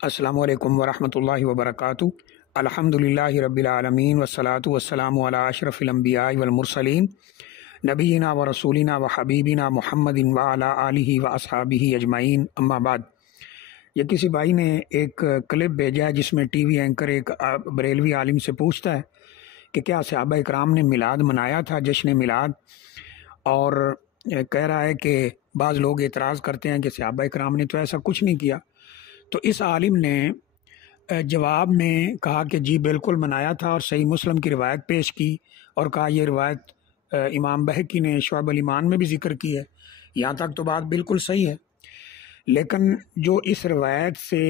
السلام علیکم ورحمۃ اللہ وبرکاتہ۔ الحمد للہ رب العالمین والصلاة والسلام علی اشرف الانبیاء والمرسلین نبینا و رسولنا و حبیبنا محمد وعلی آلہ و اصحابہ اجمعین، اما بعد۔ یہ کسی بھائی نے ایک کلپ بھیجا ہے جس میں ٹی وی اینکر ایک بریلوی عالم سے پوچھتا ہے کہ کیا صحابہ اکرام نے میلاد منایا تھا، جشن میلاد، اور کہہ رہا ہے کہ بعض لوگ اعتراض کرتے ہیں کہ صحابہ اکرام نے تو ایسا کچھ نہیں کیا۔ تو اس عالم نے جواب میں کہا کہ جی بالکل منایا تھا، اور صحیح مسلم کی روایت پیش کی اور کہا یہ روایت امام بہقی نے شعب الایمان میں بھی ذکر کی ہے۔ یہاں تک تو بات بالکل صحیح ہے، لیکن جو اس روایت سے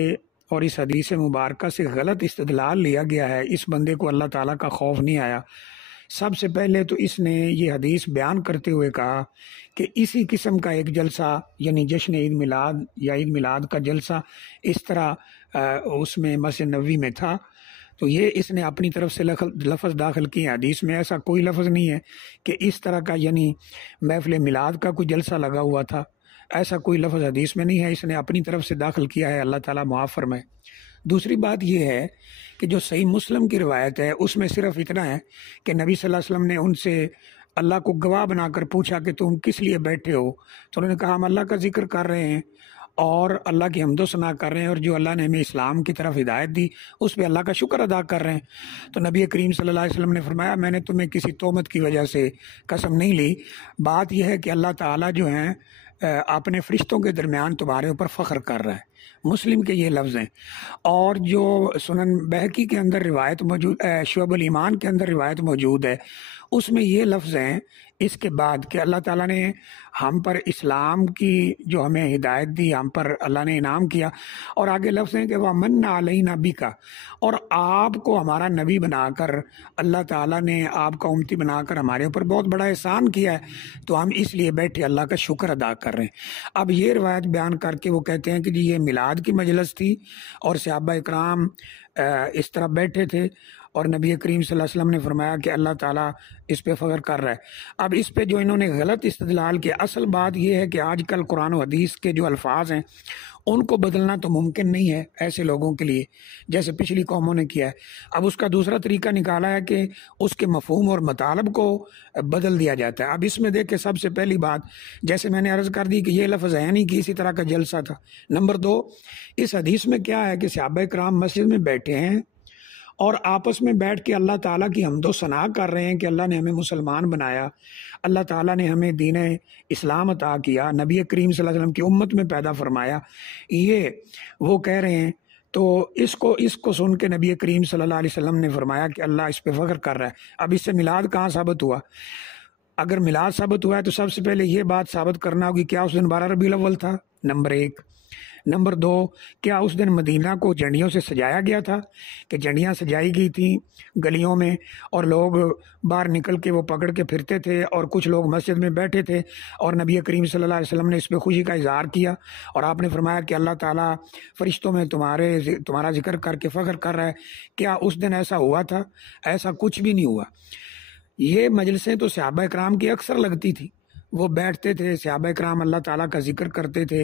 اور اس حدیث مبارکہ سے غلط استدلال لیا گیا ہے، اس بندے کو اللہ تعالیٰ کا خوف نہیں آیا۔ سب سے پہلے تو اس نے یہ حدیث بیان کرتے ہوئے کہا کہ اسی قسم کا ایک جلسہ، یعنی جشن عید میلاد یا عید میلاد کا جلسہ اس طرح اس میں مسجد نبوی میں تھا، تو یہ اس نے اپنی طرف سے لفظ داخل کیے۔ حدیث میں ایسا کوئی لفظ نہیں ہے کہ اس طرح کا یعنی محفل میلاد کا کوئی جلسہ لگا ہوا تھا، ایسا کوئی لفظ حدیث میں نہیں ہے، اس نے اپنی طرف سے داخل کیا ہے، اللہ تعالیٰ معاف فرمائے۔ دوسری بات یہ ہے کہ جو صحیح مسلم کی روایت ہے اس میں صرف اتنا ہے کہ نبی صلی اللہ علیہ وسلم نے ان سے اللہ کو گواہ بنا کر پوچھا کہ تم کس لیے بیٹھے ہو، تو انہوں نے کہا ہم اللہ کا ذکر کر رہے ہیں اور اللہ کی حمد و ثنا کر رہے ہیں، اور جو اللہ نے ہمیں اسلام کی طرف ہدایت دی اس پہ اللہ کا شکر ادا کر رہے ہیں۔ تو نبی کریم صلی اللہ علیہ وسلم نے فرمایا میں نے تمہیں کسی تہمت کی وجہ سے قسم نہیں لی، بات یہ ہے کہ اللہ تعالیٰ جو ہیں اپنے فرشتوں کے درمیان تمہارے اوپر فخر کر رہا ہے۔ مسلم کے یہ لفظ ہیں، اور جو سنن بہقی کے اندر روایت موجود، شعب الایمان کے اندر روایت موجود ہے، اس میں یہ لفظ ہیں اس کے بعد کہ اللہ تعالیٰ نے ہم پر اسلام کی جو ہمیں ہدایت دی، ہم پر اللہ نے انعام کیا، اور آگے لفظ ہیں کہ وَمَنَّ عَلَيْنَا بِكَ، اور آپ کو ہمارا نبی بنا کر اللہ تعالیٰ نے آپ کا امتی بنا کر ہمارے اوپر بہت بڑا احسان کیا ہے، تو ہم اس لیے بیٹھے اللہ کا شکر ادا کر رہے ہیں۔ اب یہ روایت بیان کر کے وہ کہتے ہیں کہ جی یہ میلاد کی مجلس تھی اور صحابہ اکرام اس طرح بیٹھے تھے، اور نبی کریم صلی اللہ علیہ وسلم نے فرمایا کہ اللہ تعالیٰ اس پہ فخر کر رہا ہے۔ اب اس پہ جو انہوں نے غلط استدلال کیا، اصل بات یہ ہے کہ آج کل قرآن و حدیث کے جو الفاظ ہیں ان کو بدلنا تو ممکن نہیں ہے ایسے لوگوں کے لیے جیسے پچھلی قوموں نے کیا ہے۔ اب اس کا دوسرا طریقہ نکالا ہے کہ اس کے مفہوم اور مطالب کو بدل دیا جاتا ہے۔ اب اس میں دیکھ کے سب سے پہلی بات، جیسے میں نے عرض کر دی کہ یہ لفظ ہے نہیں کہ اسی طرح کا جلسہ تھا۔ نمبر دو، اس حدیث میں کیا ہے کہ صحابہ کرام مسجد میں بیٹھے ہیں اور آپس میں بیٹھ کے اللہ تعالیٰ کی حمد و ثنا کر رہے ہیں کہ اللہ نے ہمیں مسلمان بنایا، اللہ تعالیٰ نے ہمیں دین اسلام عطا کیا، نبی کریم صلی اللہ علیہ وسلم کی امت میں پیدا فرمایا، یہ وہ کہہ رہے ہیں۔ تو اس کو سن کے نبی کریم صلی اللہ علیہ وسلم نے فرمایا کہ اللہ اس پہ فخر کر رہا ہے۔ اب اس سے میلاد کہاں ثابت ہوا؟ اگر میلاد ثابت ہوا ہے تو سب سے پہلے یہ بات ثابت کرنا ہوگی کیا اس دن 12 ربیع الاول تھا، نمبر ایک۔ نمبر دو، کیا اس دن مدینہ کو جھنڈیوں سے سجایا گیا تھا، کہ جھنڈیاں سجائی گئی تھیں گلیوں میں اور لوگ باہر نکل کے وہ پکڑ کے پھرتے تھے، اور کچھ لوگ مسجد میں بیٹھے تھے اور نبی کریم صلی اللہ علیہ وسلم نے اس پہ خوشی کا اظہار کیا، اور آپ نے فرمایا کہ اللہ تعالیٰ فرشتوں میں تمہارا ذکر کر کے فخر کر رہا ہے؟ کیا اس دن ایسا ہوا تھا؟ ایسا کچھ بھی نہیں ہوا۔ یہ مجلسیں تو صحابہ اکرام کی اکثر لگتی تھی، وہ بیٹھتے تھے، صحابہ اکرام اللہ تعالیٰ کا ذکر کرتے تھے۔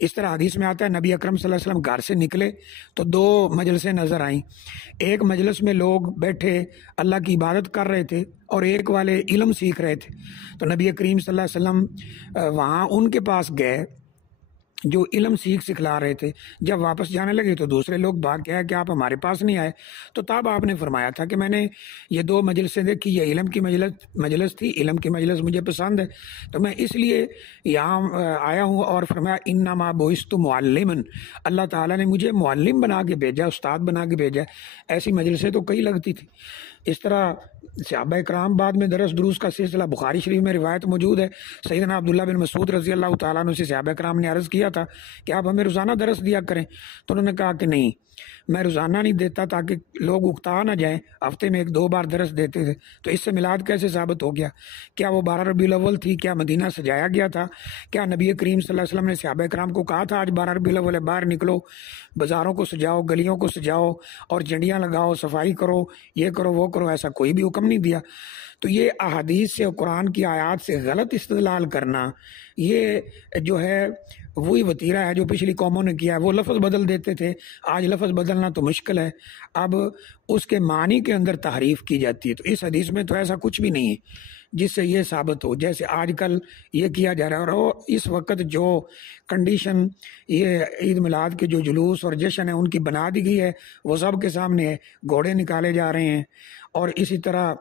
اس طرح حدیث میں آتا ہے نبی اکرم صلی اللہ علیہ وسلم گھر سے نکلے تو دو مجلسیں نظر آئیں، ایک مجلس میں لوگ بیٹھے اللہ کی عبادت کر رہے تھے اور ایک والے علم سیکھ رہے تھے، تو نبی کریم صلی اللہ علیہ وسلم وہاں ان کے پاس گئے جو علم سکھلا رہے تھے۔ جب واپس جانے لگے تو دوسرے لوگ بھاگ کے آئے کہ آپ ہمارے پاس نہیں آئے، تو تب آپ نے فرمایا تھا کہ میں نے یہ دو مجلسیں دیکھی، یہ علم کی مجلس تھی، علم کی مجلس مجھے پسند ہے تو میں اس لیے یہاں آیا ہوں، اور فرمایا انما بعثت معلما، اللہ تعالیٰ نے مجھے معلم بنا کے بھیجا، استاد بنا کے بھیجا۔ ایسی مجلسیں تو کئی لگتی تھی۔ اس طرح صحابہ اکرام بعد میں درس دروس کا سلسلہ بخاری شریف میں روایت موجود ہے، سیدنا عبداللہ بن مسعود رضی اللہ تعالیٰ عنہ سے صحابہ اکرام نے عرض کیا تھا کہ آپ ہمیں روزانہ درس دیا کریں، تو انہوں نے کہا کہ نہیں، میں روزانہ نہیں دیتا تاکہ لوگ اکتا نہ جائیں، ہفتے میں 1-2 بار درس دیتے تھے۔ تو اس سے میلاد کیسے ثابت ہو گیا؟ کیا وہ 12 ربیع الاول تھی؟ کیا مدینہ سجایا گیا تھا؟ کیا نبی کریم صلی اللہ علیہ وسلم نے صحابہ اکرام کو کہا تھا آج 12 ربیع الاول ہے، باہر نکلو، بازاروں کو سجاؤ، گلیوں کو سجاؤ اور جھنڈیاں لگاؤ، صفائی کرو، یہ کرو وہ کرو؟ ایسا کوئی بھی حکم نہیں دیا۔ تو یہ احادیث سے اور قرآن کی آیات سے غلط استدلال کرنا، یہ جو ہے وہی وتیرہ ہے جو پچھلی قوموں نے کیا ہے، وہ لفظ بدل دیتے تھے، آج لفظ بدلنا تو مشکل ہے، اب اس کے معنی کے اندر تحریف کی جاتی ہے۔ تو اس حدیث میں تو ایسا کچھ بھی نہیں ہے جس سے یہ ثابت ہو جیسے آج کل یہ کیا جا رہا ہے۔ اور اس وقت جو کنڈیشن یہ عید میلاد کے جو جلوس اور جشن ہے ان کی بنا دی گئی ہے وہ سب کے سامنے ہے، گھوڑے نکالے جا رہے ہیں اور اسی طرح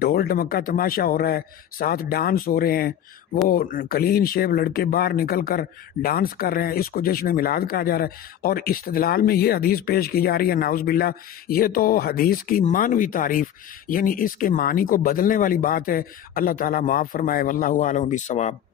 ڈھول ڈمکا تماشا ہو رہا ہے، ساتھ ڈانس ہو رہے ہیں، وہ کلین شیپ لڑکے باہر نکل کر ڈانس کر رہے ہیں، اس کو جشن میلاد کہا جا رہا ہے۔ اور استدلال میں یہ حدیث پیش کی جا رہی ہے، نعوذ باللہ، یہ تو حدیث کی معنوی تعریف یعنی اس کے معنی کو بدلنے والی بات ہے۔ اللہ تعالیٰ معاف فرمائے، واللہ اعلم بالصواب۔